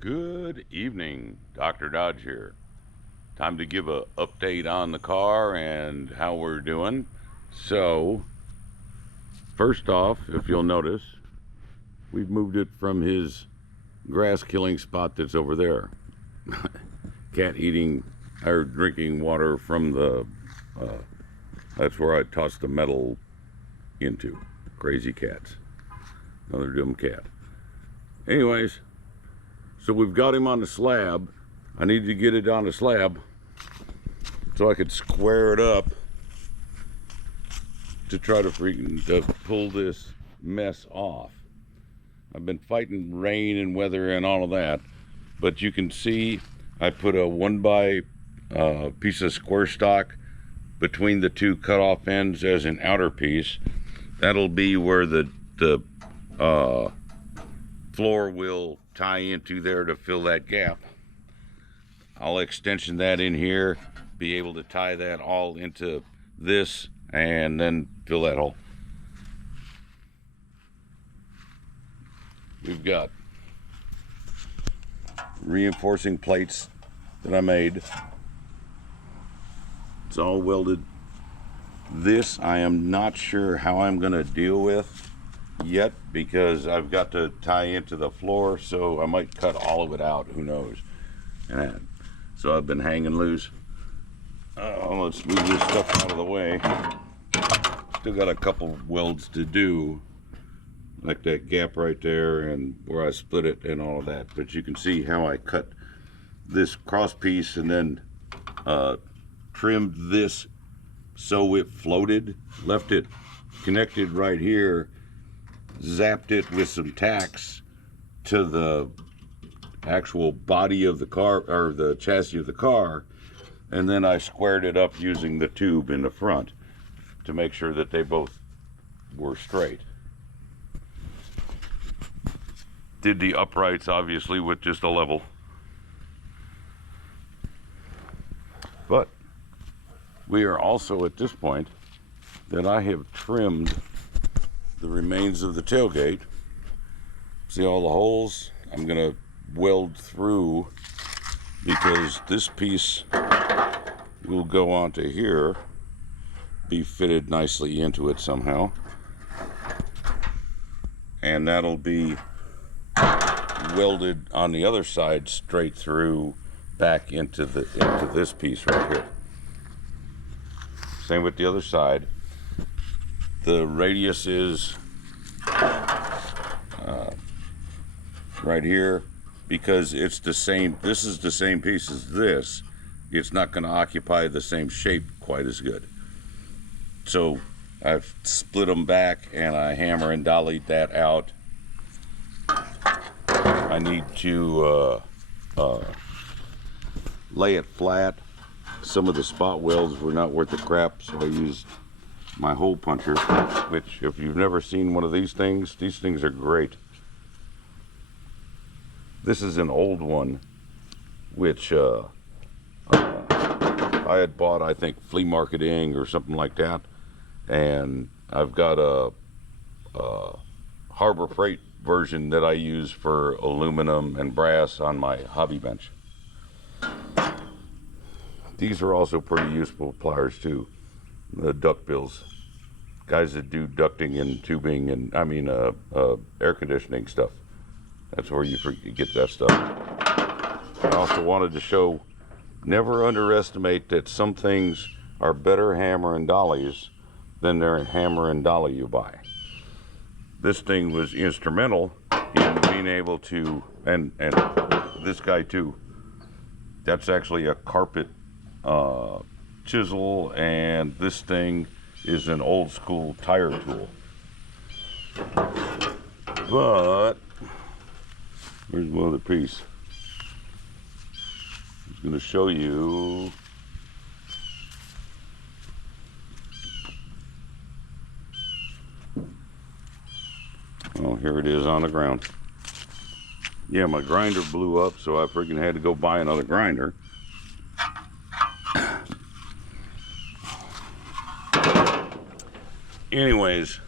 Good evening, Dr. Dodge here. Time to give a update on the car and how we're doing. So, first off, if you'll notice, we've moved it from his grass killing spot that's over there. Cat eating or drinking water from the, that's where I tossed the metal into. Crazy cats. Another dumb cat. Anyways, so we've got him on the slab. I need to get it on the slab so I could square it up to try to pull this mess off. I've been fighting rain and weather and all of that, but you can see I put a 1x piece of square stock between the two cutoff ends as an outer piece. That'll be where the floor will tie into there to fill that gap. I'll extension that in here, be able to tie that all into this and then fill that hole. We've got reinforcing plates that I made. It's all welded. This I am not sure how I'm going to deal with yet because I've got to tie into the floor, so I might cut all of it out, who knows. And so I've been hanging loose. Let's move this stuff out of the way. Still got a couple welds to do, like that gap right there and where I split it and all of that, but you can see how I cut this cross piece and then trimmed this so it floated, left it connected right here, zapped it with some tacks to the actual body of the car, or the chassis of the car, and then I squared it up using the tube in the front to make sure that they both were straight. Did the uprights obviously with just a level, but we are also at this point that I have trimmed the remains of the tailgate. See all the holes? I'm gonna weld through because this piece will go onto here, be fitted nicely into it somehow, and that'll be welded on the other side straight through back into this piece right here. Same with the other side. The radius is right here because it's the same. This is the same piece as this. It's not going to occupy the same shape quite as good. So I've split them back and I hammer and dollied that out. I need to lay it flat. Some of the spot welds were not worth the crap, so I used my hole puncher, which if you've never seen one of these things are great. This is an old one, which I had bought, I think, flea marketing or something like that, and I've got a Harbor Freight version that I use for aluminum and brass on my hobby bench. These are also pretty useful pliers too, the duck bills. Guys that do ducting and tubing and air conditioning stuff. That's where you get that stuff. I also wanted to show, never underestimate that some things are better hammer and dollies than their hammer and dolly you buy. This thing was instrumental in being able to, and this guy too, that's actually a carpet chisel, and this thing is an old school tire tool. But where's one other piece? I was going to show you. Oh, here it is on the ground. Yeah, my grinder blew up, so I freaking had to go buy another grinder. Anyways,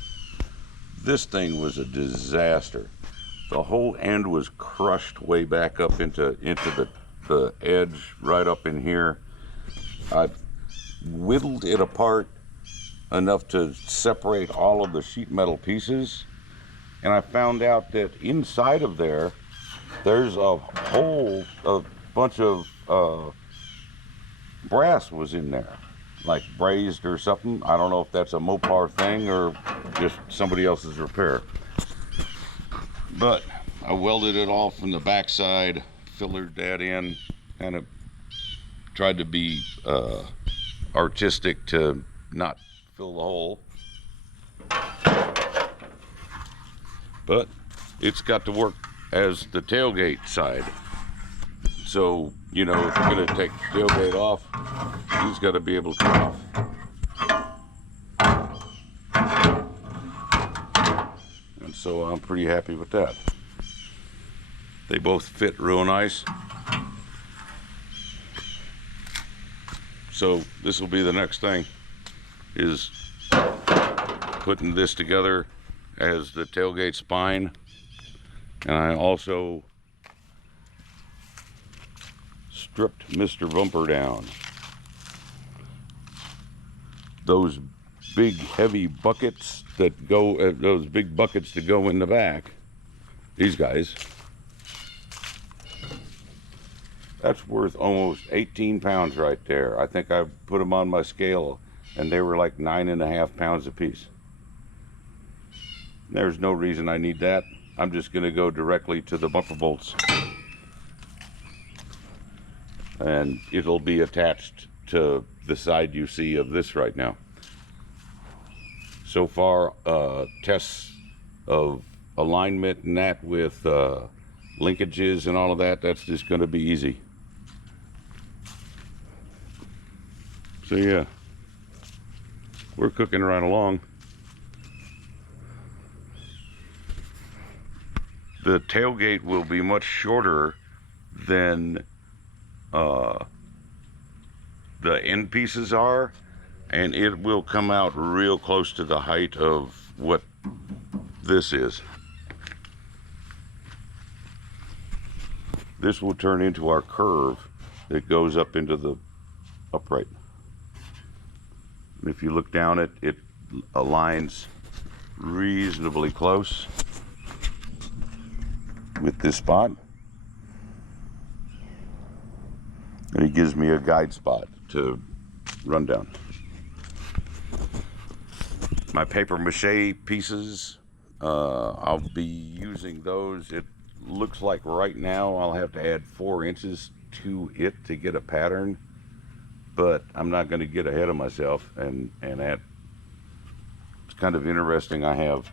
this thing was a disaster. the whole end was crushed way back up into the edge right up in here. I whittled it apart enough to separate all of the sheet metal pieces, and I found out that inside of there's a bunch of brass was in there, like brazed or something. I don't know if that's a Mopar thing or just somebody else's repair. But I welded it all from the backside, fillered that in, kind of tried to be artistic to not fill the hole. But it's got to work as the tailgate side. So, you know, if we're going to take the tailgate off, he's got to be able to come off. And so I'm pretty happy with that. They both fit real nice. So this will be the next thing, is putting this together as the tailgate spine. And I also stripped Mr. Bumper down. Those big heavy buckets that go, those big buckets that go in the back, these guys, that's worth almost 18 pounds right there. I think I put them on my scale and they were like 9.5 pounds a piece. There's no reason I need that. I'm just gonna go directly to the bumper bolts, and it'll be attached to the side you see of this right now. So far, tests of alignment and that with linkages and all of that, that's just gonna be easy. So yeah, we're cooking right along. The tailgate will be much shorter than the end pieces are, and it will come out real close to the height of what this is. This will turn into our curve that goes up into the upright. And if you look down it, it aligns reasonably close with this spot. And it gives me a guide spot to run down. My paper mache pieces, I'll be using those. It looks like right now I'll have to add 4 inches to it to get a pattern, but I'm not going to get ahead of myself and add. It's kind of interesting. I have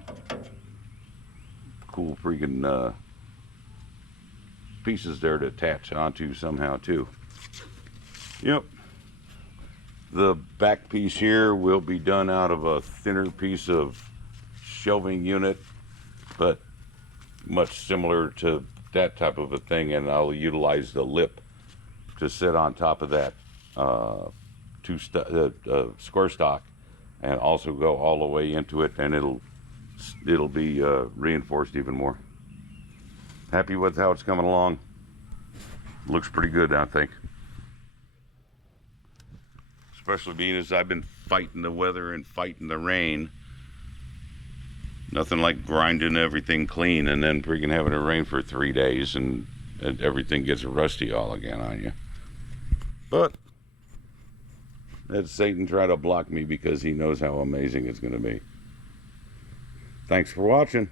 cool freaking pieces there to attach onto somehow too. Yep. The back piece here will be done out of a thinner piece of shelving unit, but much similar to that type of a thing, and I'll utilize the lip to sit on top of that square stock, and also go all the way into it, and it'll be reinforced even more. Happy with how it's coming along. Looks pretty good, I think. Especially being as I've been fighting the weather and fighting the rain. Nothing like grinding everything clean and then freaking having it rain for 3 days and everything gets rusty all again on you. But let Satan try to block me because he knows how amazing it's going to be. Thanks for watching.